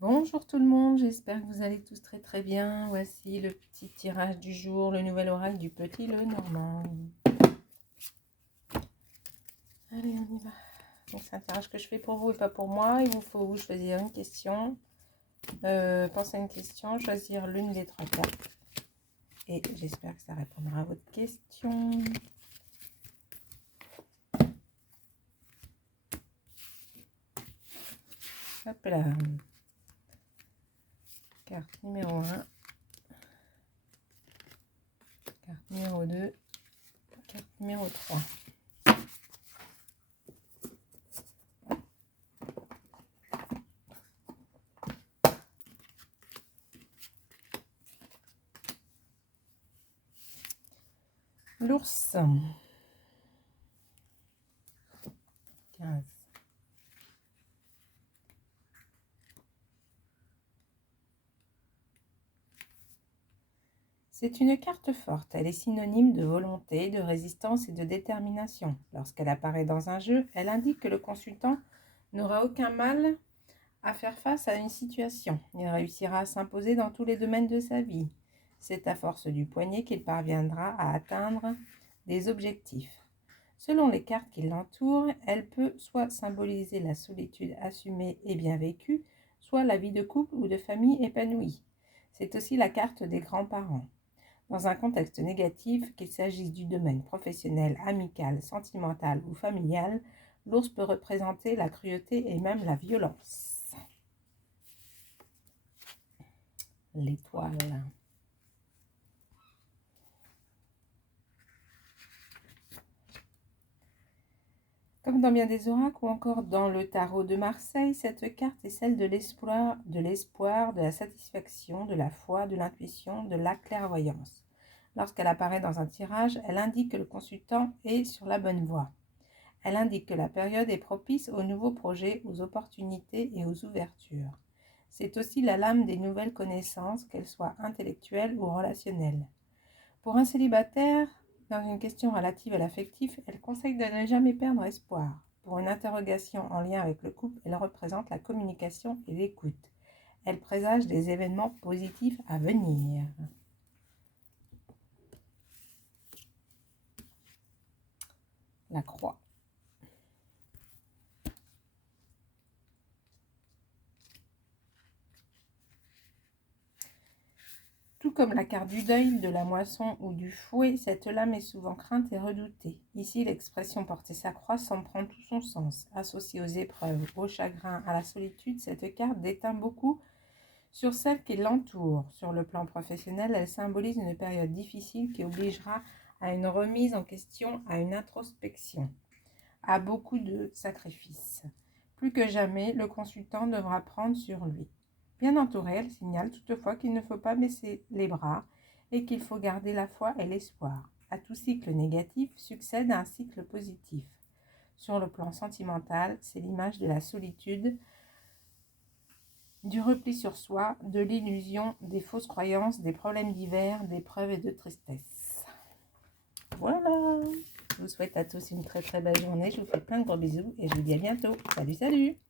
Bonjour tout le monde, j'espère que vous allez tous très très bien. Voici le petit tirage du jour, le nouvel oral du Petit Lenormand. Allez, on y va. Donc c'est un tirage que je fais pour vous et pas pour moi. Il vous faut choisir une question, penser à une question, choisir l'une des trois cartes. Et j'espère que ça répondra à votre question. Hop là. Carte numéro 1. Carte numéro 2. Carte numéro 3. L'ours. 15. C'est une carte forte, elle est synonyme de volonté, de résistance et de détermination. Lorsqu'elle apparaît dans un jeu, elle indique que le consultant n'aura aucun mal à faire face à une situation. Il réussira à s'imposer dans tous les domaines de sa vie. C'est à force du poignet qu'il parviendra à atteindre des objectifs. Selon les cartes qui l'entourent, elle peut soit symboliser la solitude assumée et bien vécue, soit la vie de couple ou de famille épanouie. C'est aussi la carte des grands-parents. Dans un contexte négatif, qu'il s'agisse du domaine professionnel, amical, sentimental ou familial, l'ours peut représenter la cruauté et même la violence. L'étoile. Comme dans bien des oracles ou encore dans le tarot de Marseille, cette carte est celle de l'espoir, de la satisfaction, de la foi, de l'intuition, de la clairvoyance. Lorsqu'elle apparaît dans un tirage, elle indique que le consultant est sur la bonne voie. Elle indique que la période est propice aux nouveaux projets, aux opportunités et aux ouvertures. C'est aussi la lame des nouvelles connaissances, qu'elles soient intellectuelles ou relationnelles. Pour un célibataire, dans une question relative à l'affectif, elle conseille de ne jamais perdre espoir. Pour une interrogation en lien avec le couple, elle représente la communication et l'écoute. Elle présage des événements positifs à venir. La croix. Tout comme la carte du deuil, de la moisson ou du fouet, cette lame est souvent crainte et redoutée. Ici, l'expression porter sa croix semble prendre tout son sens. Associée aux épreuves, au chagrin, à la solitude, cette carte déteint beaucoup sur celle qui l'entoure. Sur le plan professionnel, elle symbolise une période difficile qui obligera à une remise en question, à une introspection, à beaucoup de sacrifices. Plus que jamais, le consultant devra prendre sur lui. Bien entouré, elle signale toutefois qu'il ne faut pas baisser les bras et qu'il faut garder la foi et l'espoir. À tout cycle négatif succède un cycle positif. Sur le plan sentimental, c'est l'image de la solitude, du repli sur soi, de l'illusion, des fausses croyances, des problèmes divers, d'épreuves et de tristesse. Voilà. Je vous souhaite à tous une très très belle journée. Je vous fais plein de gros bisous et je vous dis à bientôt. Salut, salut!